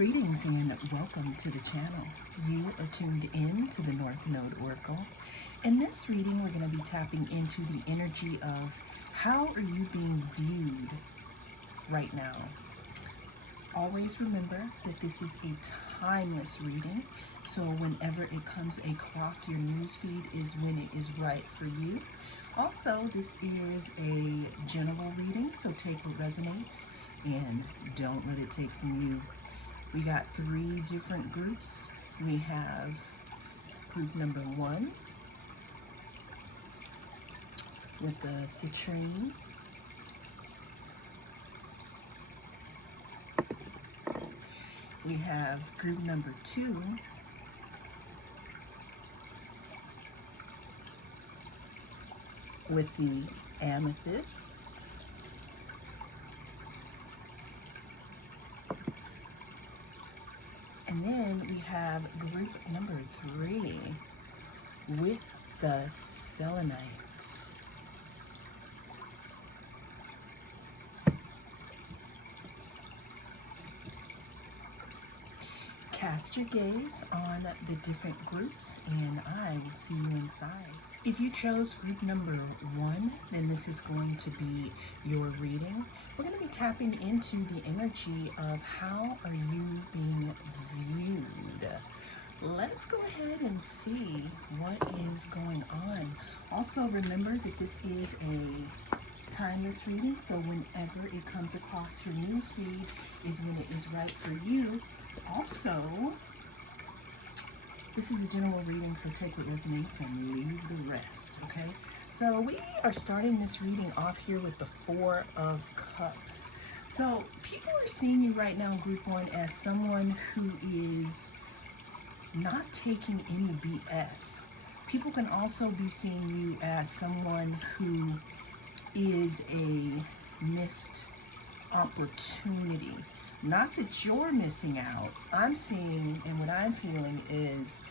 Greetings and welcome to the channel. You are tuned in to the North Node Oracle. In this reading, we're going to be tapping into the energy of how are you being viewed right now. Always remember that this is a timeless reading, so whenever it comes across your newsfeed is when it is right for you. Also, this is a general reading, so take what resonates and don't let it take from you. We got three different groups. We have group number 1 with the citrine. We have group number 2 with the amethyst. And then we have group number 3 with the selenite. Cast your gaze on the different groups and I will see you inside. If you chose group number 1, then this is going to be your reading. We're going to be tapping into the energy of how are you being viewed. Let's go ahead and see what is going on. Also remember that this is a timeless reading, so whenever it comes across your newsfeed is when it is right for you. Also, this is a general reading, so take what resonates and leave the rest, okay? So we are starting this reading off here with the 4 of Cups. So people are seeing you right now, group 1, as someone who is not taking any BS. People can also be seeing you as someone who is a missed opportunity. Not that you're missing out. I'm seeing, and what I'm feeling is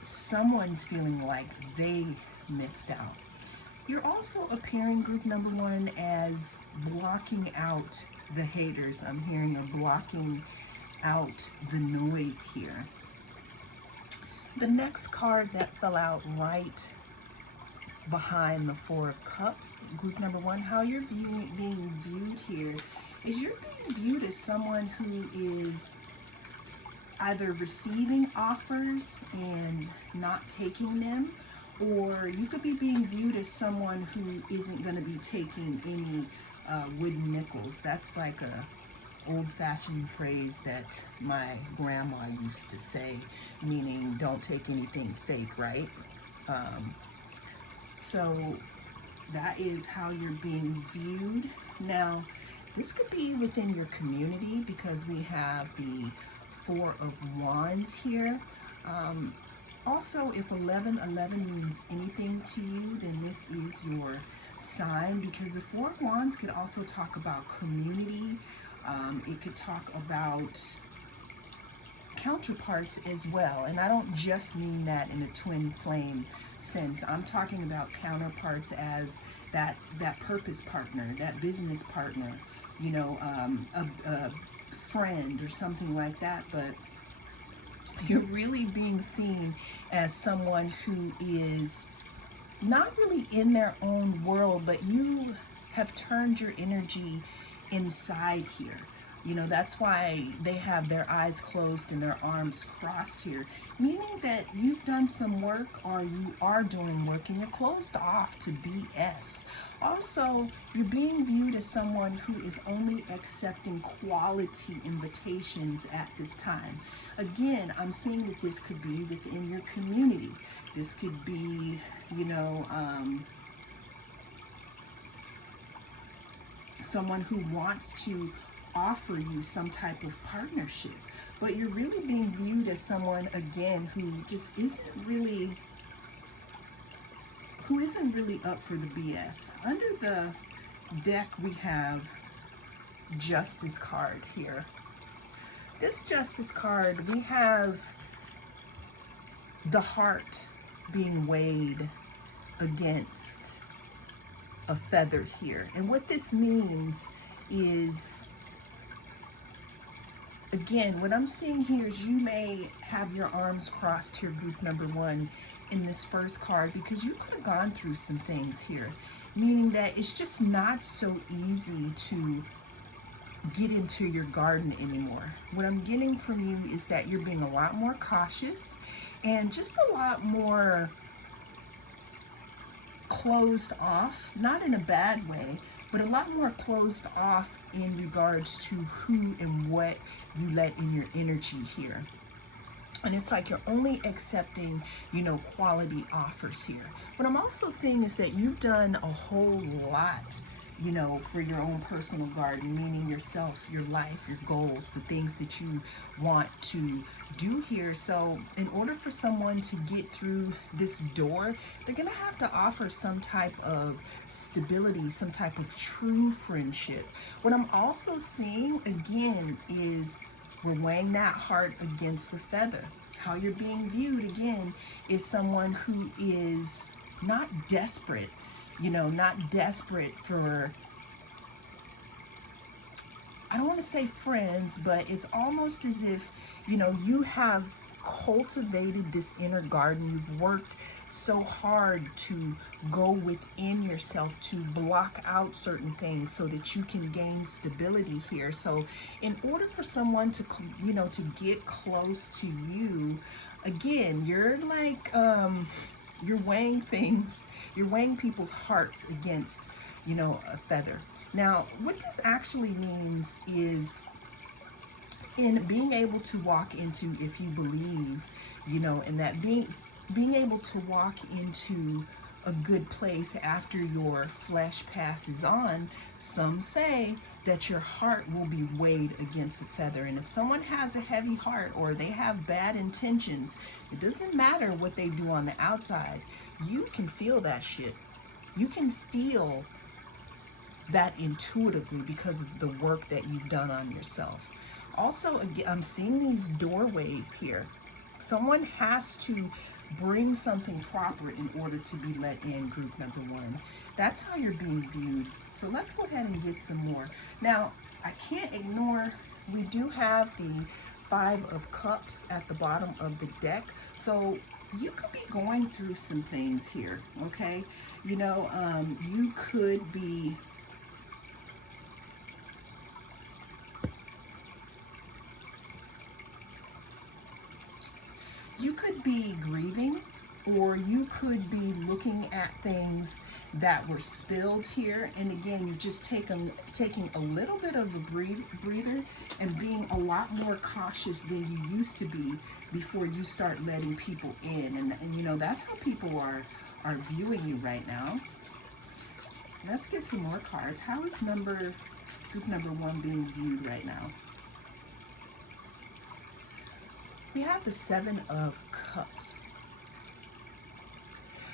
someone's feeling like they missed out. You're also appearing, group number 1, as blocking out the haters. I'm hearing you're blocking out the noise here. The next card that fell out right behind the 4 of Cups, group number 1, how you're being viewed here is you're being viewed as someone who is either receiving offers and not taking them, or you could be being viewed as someone who isn't going to be taking any wooden nickels. That's like a old-fashioned phrase that my grandma used to say, meaning don't take anything fake, right? So that is how you're being viewed. Now, this could be within your community because we have the 4 of Wands here. Also, if 1111 means anything to you, then this is your sign, because the 4 of Wands could also talk about community. It could talk about counterparts as well, and I don't just mean that in a twin flame sense. I'm talking about counterparts as that purpose partner, that business partner, you know, a friend or something like that. But you're really being seen as someone who is not really in their own world, but you have turned your energy inside here. You know, that's why they have their eyes closed and their arms crossed here, meaning that you've done some work or you are doing work and you're closed off to BS. Also, you're being viewed as someone who is only accepting quality invitations at this time. Again, I'm seeing that this could be within your community. This could be, you know, someone who wants to offer you some type of partnership, but you're really being viewed as someone, again, who just isn't really up for the BS. Under the deck, we have Justice card here. This Justice card, we have the heart being weighed against a feather here. And what this means is again, what I'm seeing here is you may have your arms crossed here, group number one, in this first card, because you could have gone through some things here, meaning that it's just not so easy to get into your garden anymore. What I'm getting from you is that you're being a lot more cautious and just a lot more closed off, not in a bad way, but a lot more closed off in regards to who and what you let in your energy here. And it's like you're only accepting, quality offers here. What I'm also seeing is that you've done a whole lot, for your own personal garden, meaning yourself, your life, your goals, the things that you want to do here. So in order for someone to get through this door, they're going to have to offer some type of stability, some type of true friendship. What I'm also seeing again is we're weighing that heart against the feather. How you're being viewed again is someone who is not desperate, not desperate for, I don't want to say friends, but it's almost as if, you have cultivated this inner garden. You've worked so hard to go within yourself to block out certain things so that you can gain stability here. So in order for someone to, to get close to you, again, you're like, you're weighing things, you're weighing people's hearts against, a feather. Now, what this actually means is in being able to walk into, if you believe, and that being able to walk into a good place after your flesh passes on, some say that your heart will be weighed against a feather. And if someone has a heavy heart or they have bad intentions, it doesn't matter what they do on the outside. You can feel that shit. You can feel that intuitively because of the work that you've done on yourself. Also, again, I'm seeing these doorways here. Someone has to bring something proper in order to be let in, group number one. That's how you're being viewed. So let's go ahead and get some more. Now, I can't ignore, we do have the Five of Cups at the bottom of the deck. So you could be going through some things here, okay? You could be grieving, or you could be looking at things that were spilled here. And again, you're just taking a little bit of a breather and being a lot more cautious than you used to be before you start letting people in. And that's how people are viewing you right now. Let's get some more cards. How is group number one being viewed right now? We have the Seven of Cups.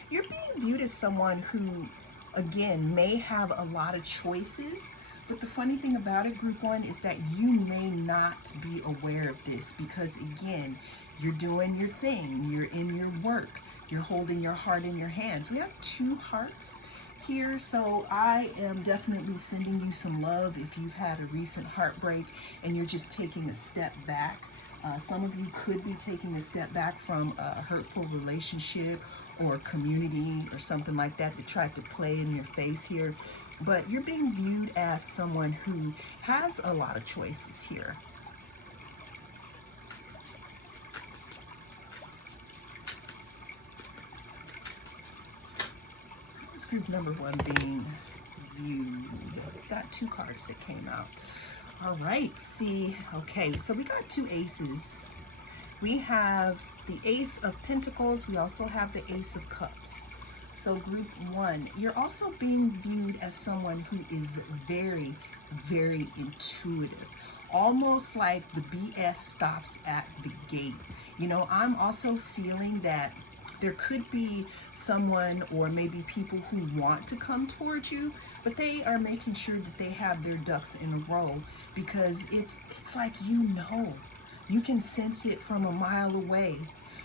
You're being viewed as someone who, again, may have a lot of choices. But the funny thing about it, group one, is that you may not be aware of this because, again, you're doing your thing. You're in your work. You're holding your heart in your hands. We have two hearts here, so I am definitely sending you some love if you've had a recent heartbreak and you're just taking a step back. Some of you could be taking a step back from a hurtful relationship or community or something like that tried to play in your face here. But you're being viewed as someone who has a lot of choices here. What's group number one being viewed? Got two cards that came out. All right, okay, so we got two aces. We have the Ace of Pentacles. We also have the Ace of Cups. So group one, you're also being viewed as someone who is very, very intuitive. Almost like the BS stops at the gate. I'm also feeling that there could be someone or maybe people who want to come towards you, but they are making sure that they have their ducks in a row because it's like you can sense it from a mile away.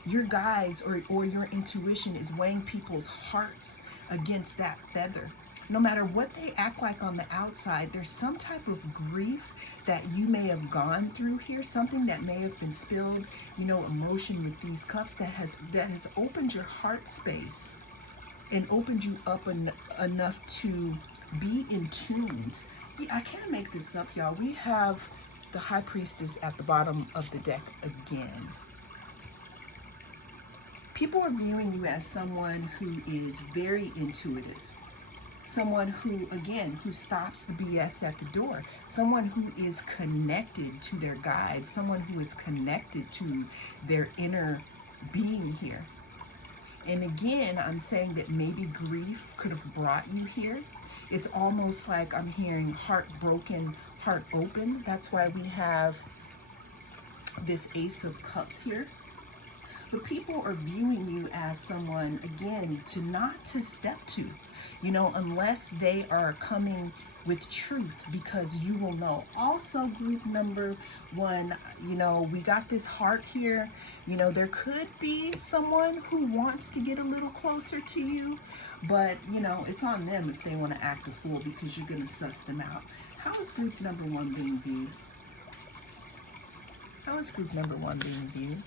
Your guides or your intuition is weighing people's hearts against that feather. No matter what they act like on the outside, there's some type of grief that you may have gone through here, something that may have been spilled, emotion with these cups that has opened your heart space and opened you up enough to be in tuned. I can't make this up, y'all. We have the High Priestess at the bottom of the deck again. People are viewing you as someone who is very intuitive. Someone who, again, who stops the BS at the door. Someone who is connected to their guides. Someone who is connected to their inner being here. And again, I'm saying that maybe grief could have brought you here. It's almost like I'm hearing heartbroken, heart open. That's why we have this Ace of Cups here. But people are viewing you as someone, again, not to step to, unless they are coming with truth, because you will know. Also, group number 1, we got this heart here. There could be someone who wants to get a little closer to you, but, it's on them if they want to act a fool, because you're going to suss them out. How is group number 1 being viewed? How is group number 1 being viewed?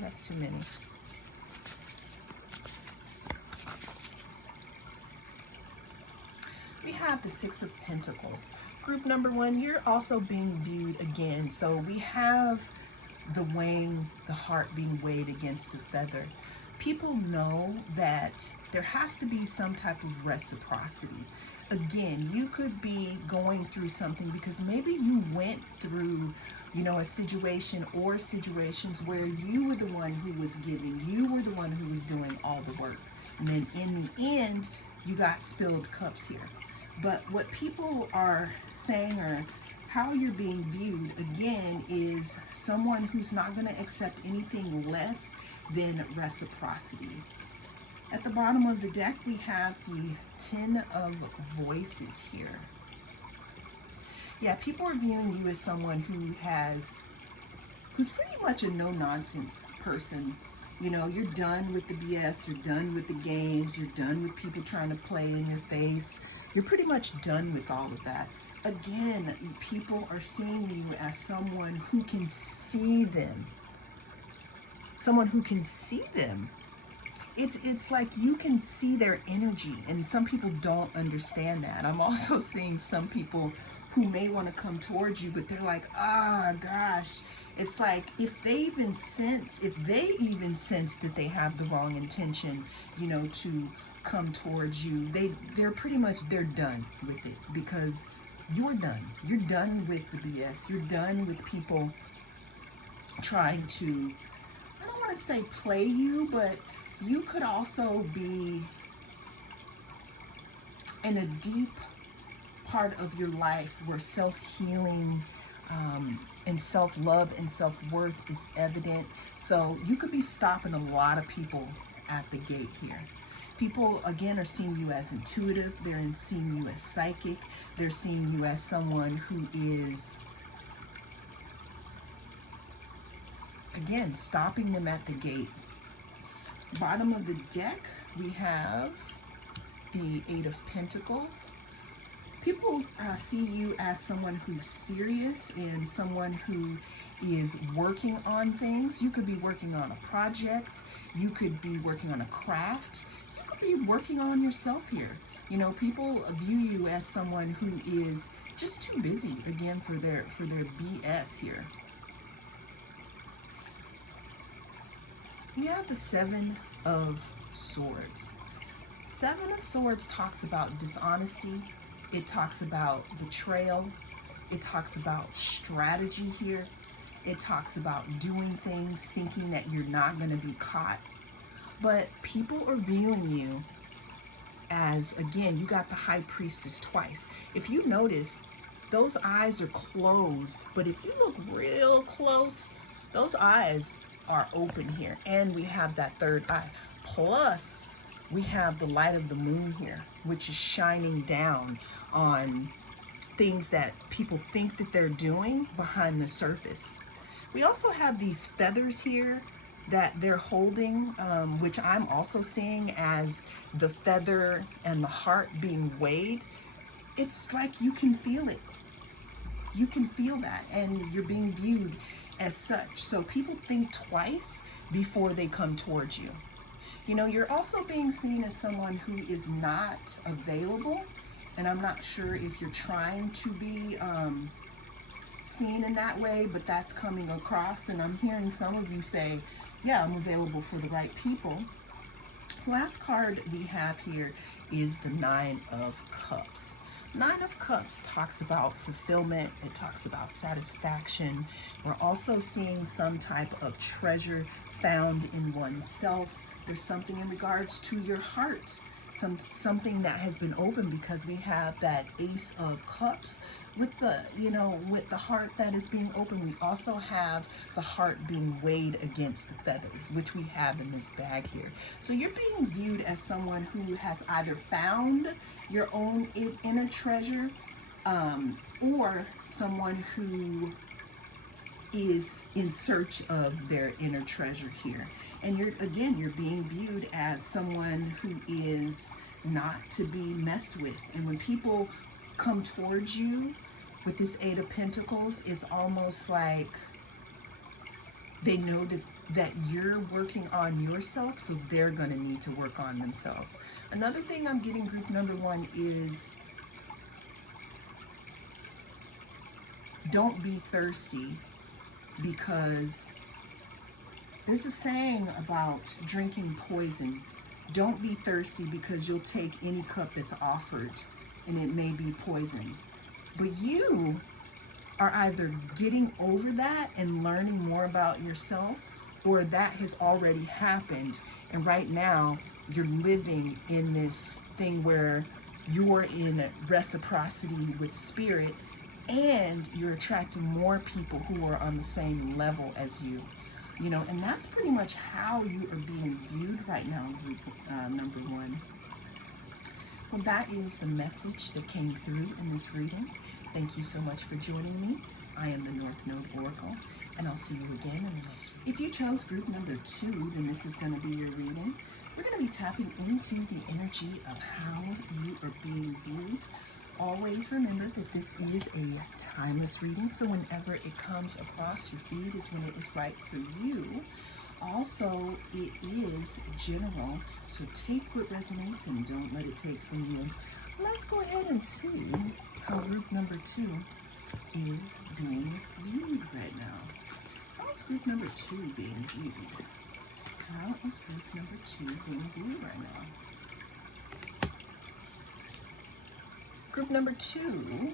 That's too many. We have the Six of Pentacles. Group number 1, you're also being viewed again. So we have the weighing, the heart being weighed against the feather. People know that there has to be some type of reciprocity. Again, you could be going through something because maybe you went through a situation or situations where you were the one who was giving, you were the one who was doing all the work. And then in the end, you got spilled cups here. But what people are saying, or how you're being viewed, again, is someone who's not going to accept anything less than reciprocity. At the bottom of the deck, we have the Ten of Voices here. Yeah, people are viewing you as someone who's pretty much a no-nonsense person. You're done with the BS, you're done with the games, you're done with people trying to play in your face. You're pretty much done with all of that. Again, people are seeing you as someone who can see them. Someone who can see them. It's like you can see their energy, and some people don't understand that. I'm also seeing some people who may want to come towards you, but they're like, gosh. It's like if they even sense that they have the wrong intention, to come towards you, they're done with it, because you're done. You're done with the BS. You're done with people trying to, I don't want to say play you, but you could also be in a deep part of your life where self-healing and self-love and self-worth is evident. So you could be stopping a lot of people at the gate here. People, again, are seeing you as intuitive. They're seeing you as psychic. They're seeing you as someone who is, again, stopping them at the gate. Bottom of the deck, we have the Eight of Pentacles. People see you as someone who's serious and someone who is working on things. You could be working on a project. You could be working on a craft. You could be working on yourself here. People view you as someone who is just too busy, again, for their BS here. We have the Seven of Swords. Seven of Swords talks about dishonesty. It talks about betrayal. It talks about strategy here. It talks about doing things, thinking that you're not going to be caught. But people are viewing you as, again, you got the High Priestess twice. If you notice, those eyes are closed. But if you look real close, those eyes are open here. And we have that third eye. Plus, we have the light of the moon here, which is shining down on things that people think that they're doing behind the surface. We also have these feathers here. that they're holding, which I'm also seeing as the feather and the heart being weighed, it's like you can feel it. You can feel that, and you're being viewed as such. So people think twice before they come towards you. You know, you're also being seen as someone who is not available, and I'm not sure if you're trying to be seen in that way, but that's coming across, and I'm hearing some of you say, yeah, I'm available for the right people. Last card we have here is the Nine of Cups. Nine of Cups talks about fulfillment. It talks about satisfaction. We're also seeing some type of treasure found in oneself. There's something in regards to your heart, something that has been opened, because we have that Ace of Cups with the, with the heart that is being opened. We also have the heart being weighed against the feathers, which we have in this bag here. So you're being viewed as someone who has either found your own inner treasure, or someone who is in search of their inner treasure here. And you're being viewed as someone who is not to be messed with. And when people come towards you with this Eight of Pentacles, it's almost like they know that you're working on yourself, so they're going to need to work on themselves. Another thing I'm getting, group number one, is don't be thirsty, because there's a saying about drinking poison. Don't be thirsty, because you'll take any cup that's offered and it may be poison. But you are either getting over that and learning more about yourself, or that has already happened. And right now you're living in this thing where you're in reciprocity with spirit, and you're attracting more people who are on the same level as you. And that's pretty much how you are being viewed right now, group number one. Well, that is the message that came through in this reading. Thank you so much for joining me. I am the North Node Oracle, and I'll see you again in the next reading. If you chose group number two, then this is going to be your reading. We're going to be tapping into the energy of how you are being viewed. Always remember that this is a timeless reading, so whenever it comes across your feed is when it is right for you. Also, it is general, so take what resonates and don't let it take from you. Let's go ahead and see how group number two is being viewed right now. How is group number two being viewed? How is group number two being viewed right now? Group number two,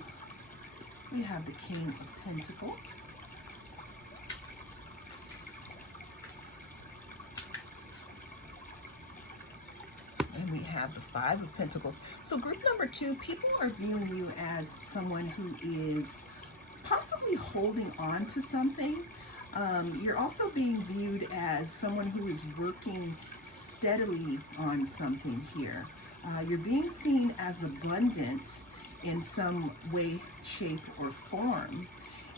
we have the King of Pentacles. And we have the Five of Pentacles. So group number two, people are viewing you as someone who is possibly holding on to something. You're also being viewed as someone who is working steadily on something here. You're being seen as abundant in some way, shape, or form.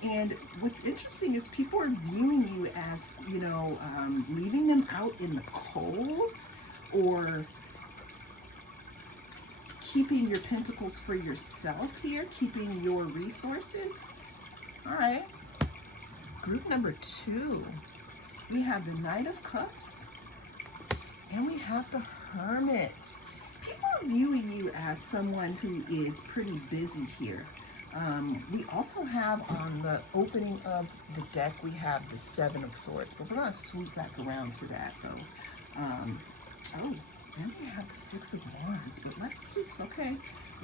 And what's interesting is people are viewing you as, leaving them out in the cold, or keeping your pentacles for yourself here, keeping your resources. All right. Group number two, we have the Knight of Cups, and we have the Hermit. People are viewing you as someone who is pretty busy here. We also have on the opening of the deck, we have the Seven of Swords, but we're going to swoop back around to that though. And we have the Six of Wands, but let's just,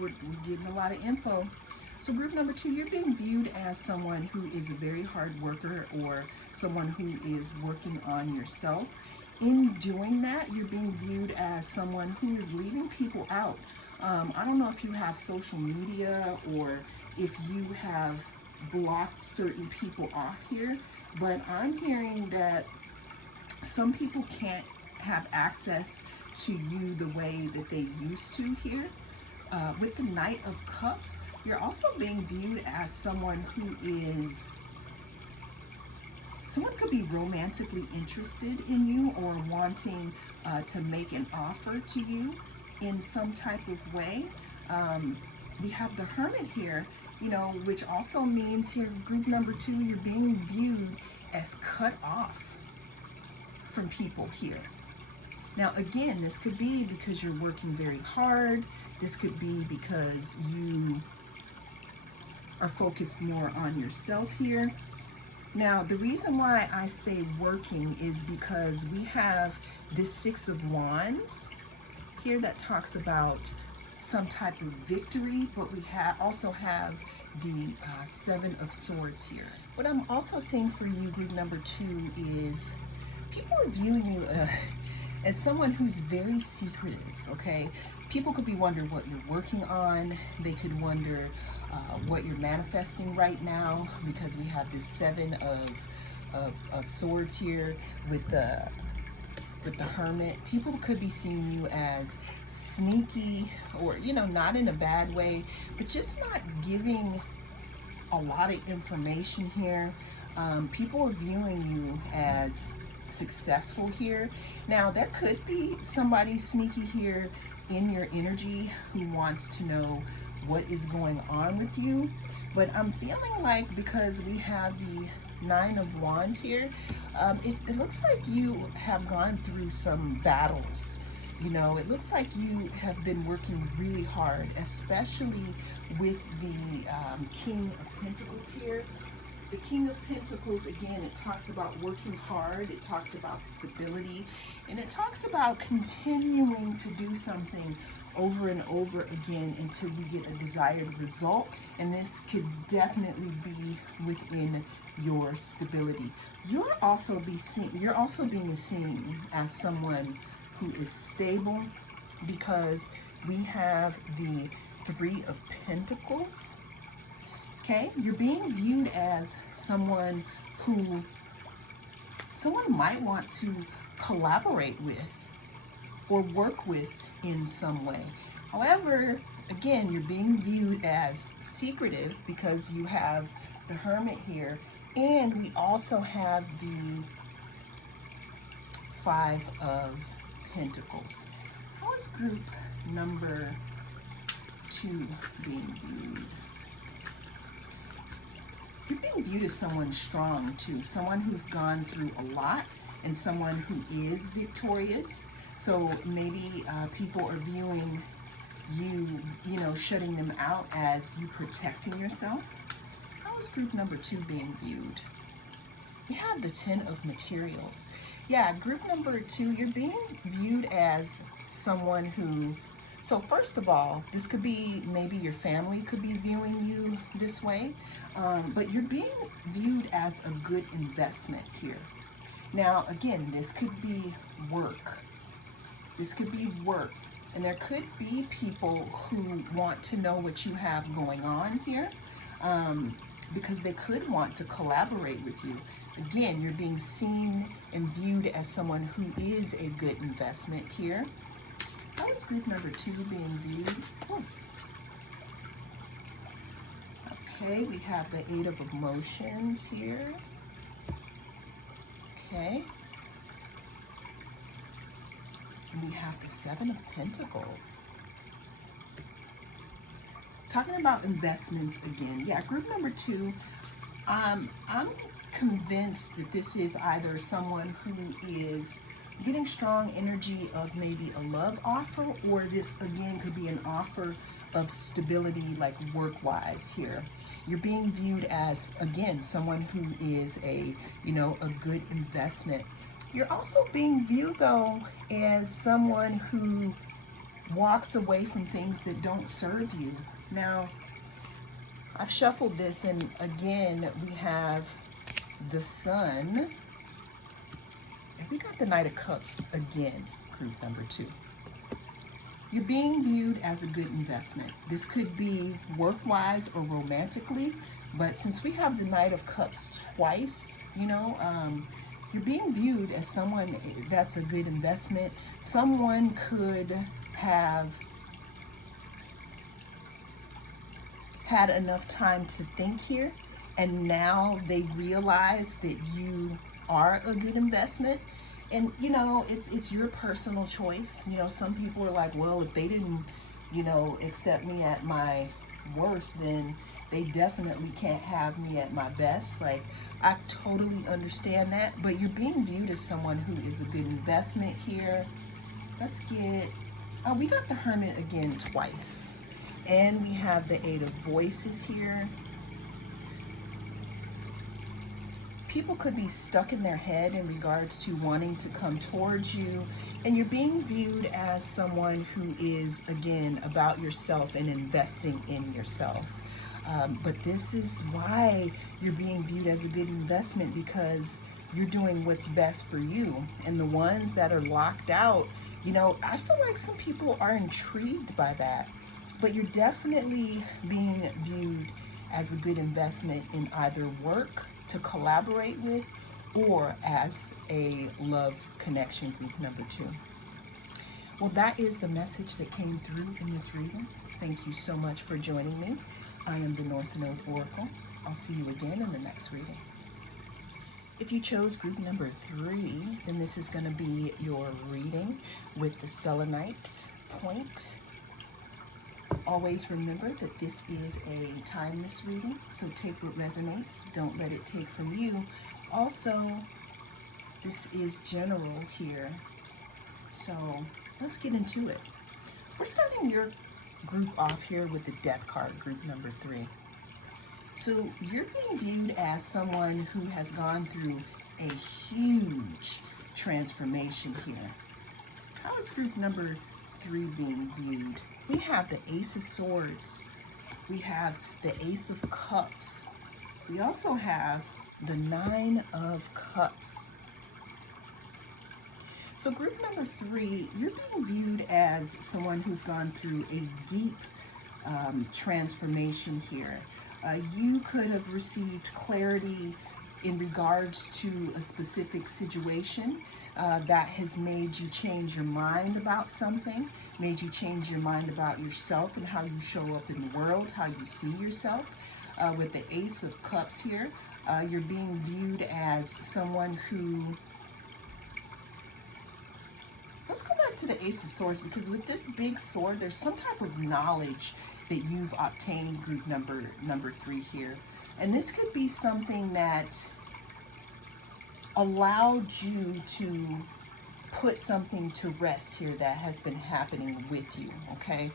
we're getting a lot of info. So group number two, you're being viewed as someone who is a very hard worker, or someone who is working on yourself. In doing that, you're being viewed as someone who is leaving people out. I don't know if you have social media or if you have blocked certain people off here, but I'm hearing that some people can't have access to you the way that they used to here. With the Knight of Cups, you're also being viewed as someone who is someone could be romantically interested in you or wanting to make an offer to you in some type of way. We have the Hermit here, you know, which also means here, group number 2, you're being viewed as cut off from people here. Now, again, this could be because you're working very hard. This could be because you are focused more on yourself here. Now, the reason why I say working is because we have this 6 of Wands here that talks about some type of victory, but we also have the 7 of Swords here. What I'm also seeing for you, group number 2, is people are viewing you as someone who's very secretive, okay? People could be wondering what you're working on. They could wonder what you're manifesting right now, because we have this 7 of Swords here with the Hermit. People could be seeing you as sneaky, or, you know, not in a bad way, but just not giving a lot of information here. People are viewing you as successful here. Now, there could be somebody sneaky here in your energy who wants to know what is going on with you, but I'm feeling like, because we have the 9 of Wands here, it looks like you have gone through some battles. You know, it looks like you have been working really hard, especially with the King of Pentacles here. The King of Pentacles, again, it talks about working hard, it talks about stability, and it talks about continuing to do something over and over again until we get a desired result. And this could definitely be within your stability. You're also being seen as someone who is stable, because we have the 3 of Pentacles. Okay, you're being viewed as someone who someone might want to collaborate with or work with in some way. However, again, you're being viewed as secretive because you have the Hermit here, and we also have the 5 of Pentacles. How is group number 2 being viewed? You're being viewed as someone strong too, someone who's gone through a lot and someone who is victorious. So maybe people are viewing you, you know, shutting them out as you protecting yourself. How is group number 2 being viewed? You have the 10 of Materials. Yeah, group number 2, you're being viewed as someone who, so first of all, this could be maybe your family could be viewing you this way, but you're being viewed as a good investment here. Now, again, this could be work. This could be work. And there could be people who want to know what you have going on here, because they could want to collaborate with you. Again, you're being seen and viewed as someone who is a good investment here. How is group number 2 being viewed? Okay, we have the 8 of Emotions here. Okay. And we have the 7 of Pentacles. Talking about investments again. Yeah, group number 2, I'm convinced that this is either someone who is getting strong energy of maybe a love offer, or this again could be an offer of stability, like work-wise here. You're being viewed as, again, someone who is a, you know, a good investment. You're also being viewed, though, as someone who walks away from things that don't serve you. Now, I've shuffled this, and again, we have the Sun, and we got the Knight of Cups again, group number 2. You're being viewed as a good investment. This could be work-wise or romantically, but since we have the Knight of Cups twice, you know, you're being viewed as someone that's a good investment. Someone could have had enough time to think here and now they realize that you are a good investment. And it's your personal choice. Some people are like, well, if they didn't accept me at my worst, then they definitely can't have me at my best. Like, I totally understand that, but you're being viewed as someone who is a good investment here. Let's get, oh, we got the Hermit again twice. And we have the Eight of Voices here. People could be stuck in their head in regards to wanting to come towards you, and you're being viewed as someone who is, again, about yourself and investing in yourself. But this is why you're being viewed as a good investment, because you're doing what's best for you. And the ones that are locked out, I feel like some people are intrigued by that. But you're definitely being viewed as a good investment in either work to collaborate with or as a love connection group number 2. Well, that is the message that came through in this reading. Thank you so much for joining me. I am the North Node Oracle. I'll see you again in the next reading. If you chose group number 3, then this is going to be your reading with the selenite point. Always remember that this is a timeless reading, so take what resonates. Don't let it take from you. Also, this is general here, so let's get into it. We're starting your group off here with the Death card, group number 3. So you're being viewed as someone who has gone through a huge transformation here. How is group number 3 being viewed? We have the Ace of Swords. We have the Ace of Cups. We also have the Nine of Cups. So group number 3, you're being viewed as someone who's gone through a deep transformation here. You could have received clarity in regards to a specific situation that has made you change your mind about something, made you change your mind about yourself and how you show up in the world, how you see yourself. With the Ace of Cups here, you're being viewed as someone who, let's go back to the Ace of Swords, because with this big sword, there's some type of knowledge that you've obtained, group number 3 here. And this could be something that allowed you to put something to rest here that has been happening with you, okay?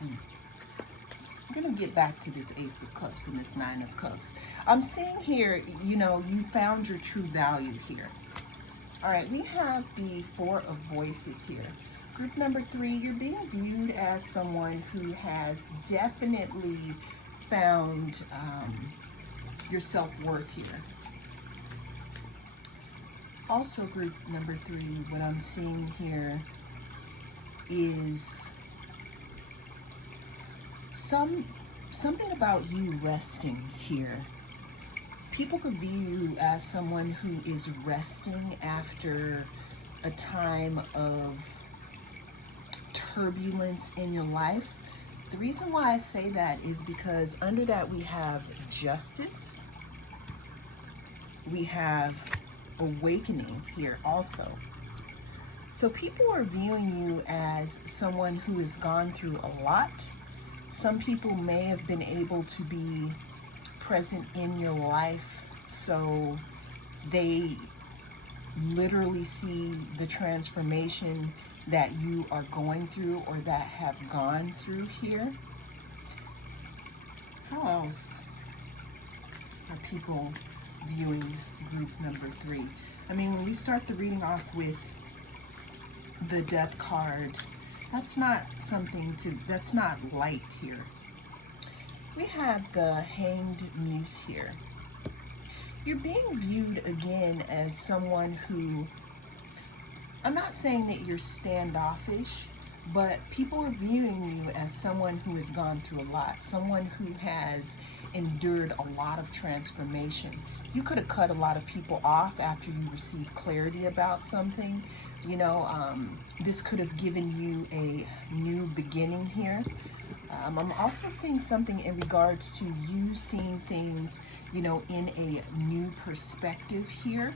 I'm going to get back to this Ace of Cups and this Nine of Cups. I'm seeing here, you found your true value here. All right, we have the Four of Voices here. Group number 3, you're being viewed as someone who has definitely found your self-worth here. Also, group number 3, what I'm seeing here is something about you resting here. People could view you as someone who is resting after a time of turbulence in your life. The reason why I say that is because under that we have Justice. We have Awakening here also. So people are viewing you as someone who has gone through a lot. Some people may have been able to be present in your life, so they literally see the transformation that you are going through or that have gone through here. How else are people viewing group number 3? I mean, when we start the reading off with the Death card, that's not light here. We have the Hanged Muse here. You're being viewed again as someone who, I'm not saying that you're standoffish, but people are viewing you as someone who has gone through a lot, someone who has endured a lot of transformation. You could have cut a lot of people off after you received clarity about something. This could have given you a new beginning here. I'm also seeing something in regards to you seeing things, you know, in a new perspective here.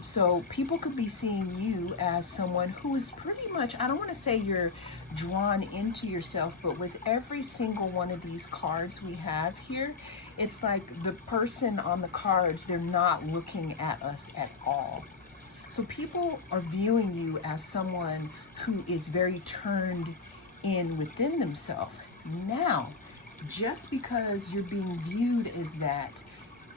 So people could be seeing you as someone who is pretty much, I don't want to say you're drawn into yourself, but with every single one of these cards we have here, it's like the person on the cards, they're not looking at us at all. So people are viewing you as someone who is very turned in within themselves. Now, just because you're being viewed as that,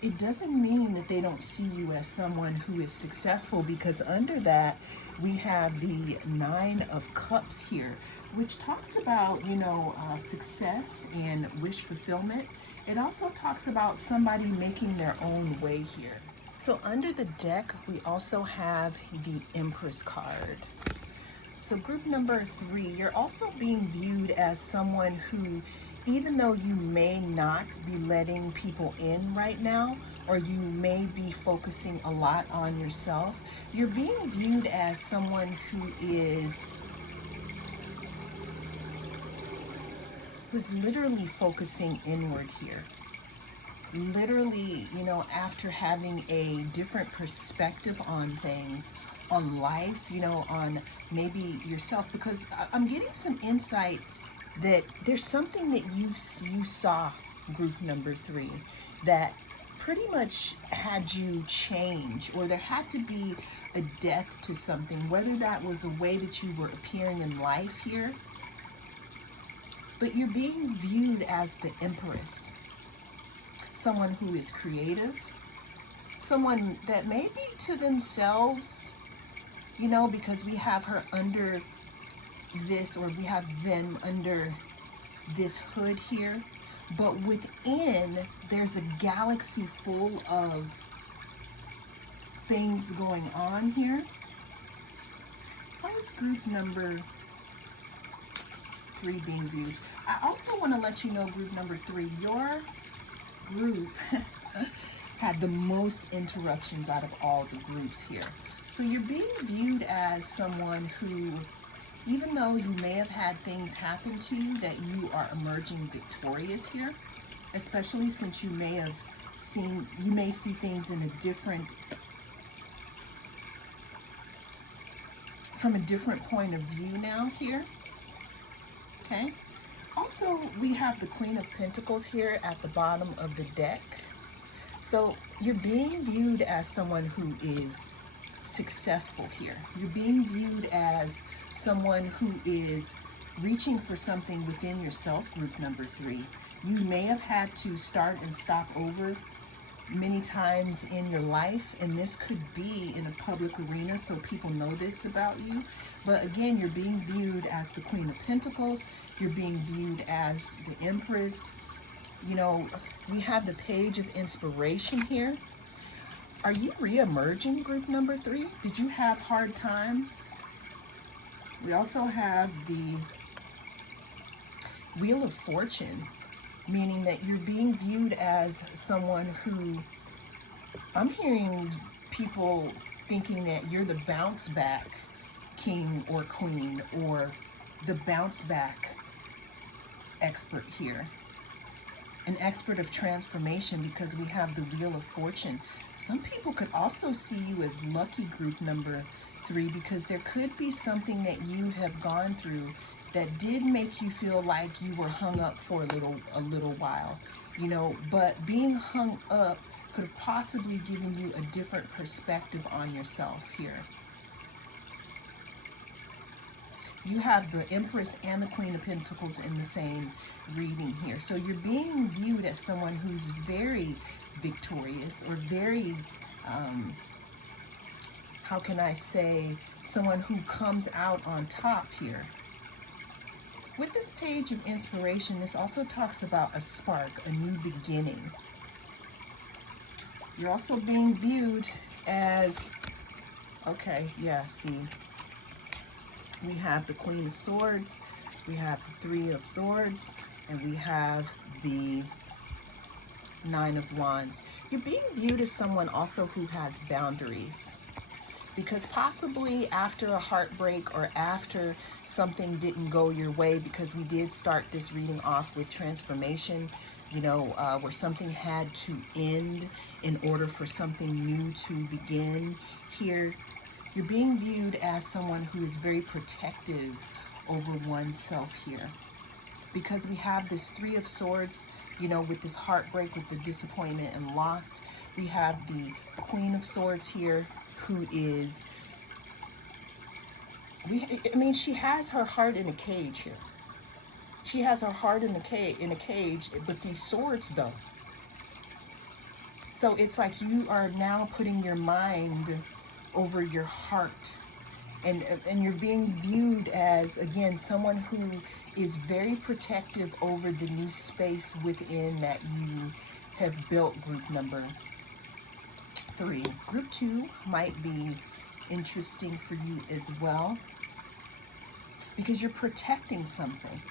it doesn't mean that they don't see you as someone who is successful, because under that we have the Nine of Cups here, which talks about, you know, success and wish fulfillment. It also talks about somebody making their own way here. So under the deck, we also have the Empress card. So group number 3, you're also being viewed as someone who, even though you may not be letting people in right now, or you may be focusing a lot on yourself, you're being viewed as someone who's literally focusing inward here. Literally, you know, after having a different perspective on things, on life, you know, on maybe yourself, because I'm getting some insight that there's something that you saw, group number 3, that pretty much had you change, or there had to be a death to something, whether that was a way that you were appearing in life here, but you're being viewed as the Empress. Someone who is creative, someone that may be to themselves, you know, because we have her under this, or we have them under this hood here, but within there's a galaxy full of things going on here. How is group number 3 being viewed? I also want to let you know, group number 3, your group had the most interruptions out of all the groups here. So you're being viewed as someone who, even though you may have had things happen to you, that you are emerging victorious here, especially since you may see things in from a different point of view now here. Okay. Also, we have the Queen of Pentacles here at the bottom of the deck. So you're being viewed as someone who is successful here. You're being viewed as someone who is reaching for something within yourself, group number 3. You may have had to start and stop over many times in your life, and this could be in a public arena so people know this about you. But again, you're being viewed as the Queen of Pentacles. You're being viewed as the Empress. You know, we have the Page of Inspiration here. Are you re-emerging, group number 3? Did you have hard times? We also have the Wheel of Fortune, meaning that you're being viewed as someone who, I'm hearing people thinking that you're the bounce back king or queen, or the bounce back expert here. An expert of transformation, because we have the Wheel of Fortune. Some people could also see you as lucky, group number 3, because there could be something that you have gone through that did make you feel like you were hung up for a little while, you know, but being hung up could have possibly given you a different perspective on yourself here. You have the Empress and the Queen of Pentacles in the same reading here. So you're being viewed as someone who's very victorious, or very, how can I say, someone who comes out on top here. With this Page of Inspiration, this also talks about a spark, a new beginning. You're also being viewed as, okay, yeah, see, we have the Queen of Swords, we have the Three of Swords, and we have the Nine of Wands. You're being viewed as someone also who has boundaries. Because possibly after a heartbreak or after something didn't go your way, because we did start this reading off with transformation, where something had to end in order for something new to begin. Here, you're being viewed as someone who is very protective over oneself here. Because we have this Three of Swords, with this heartbreak, with the disappointment and loss. We have the Queen of Swords here, who is, she has her heart in a cage here. She has her heart in a cage, but these swords though. So it's like you are now putting your mind over your heart. And you're being viewed as, again, someone who is very protective over the new space within that you have built, group number 3. Group 2 might be interesting for you as well, because you're protecting something.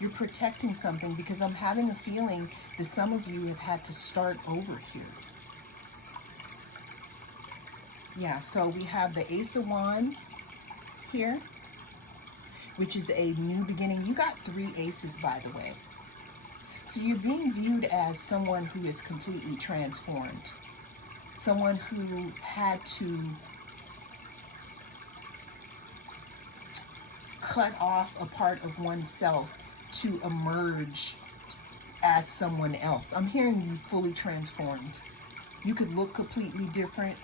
You're protecting something, because I'm having a feeling that some of you have had to start over here. Yeah, so we have the Ace of Wands here, which is a new beginning. You got 3 aces, by the way. So you're being viewed as someone who is completely transformed. Someone who had to cut off a part of oneself to emerge as someone else. I'm hearing you fully transformed. You could look completely different.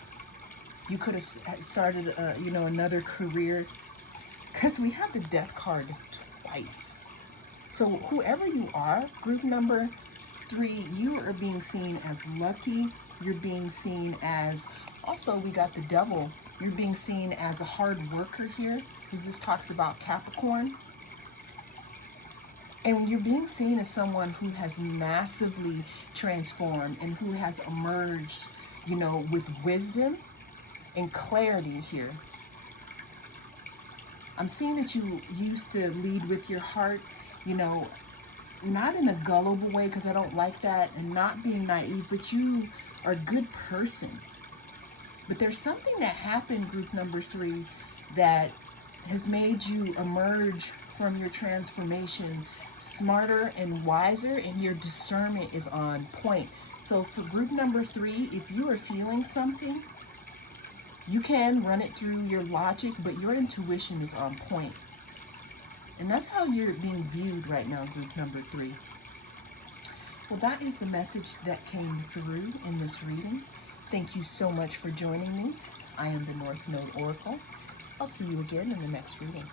You could have started, another career. Because we have the Death card twice. So whoever you are, group number 3, you are being seen as lucky. You're being seen as, also we got the Devil. You're being seen as a hard worker here, because this talks about Capricorn. And you're being seen as someone who has massively transformed and who has emerged, with wisdom and clarity here. I'm seeing that you used to lead with your heart, not in a gullible way, because I don't like that, and not being naive, but you are a good person. But there's something that happened, group number 3, that has made you emerge from your transformation smarter and wiser, and your discernment is on point. So for group number 3, if you are feeling something, you can run it through your logic, but your intuition is on point. And that's how you're being viewed right now, group number 3. Well, that is the message that came through in this reading. Thank you so much for joining me. I am the North Node Oracle. I'll see you again in the next reading.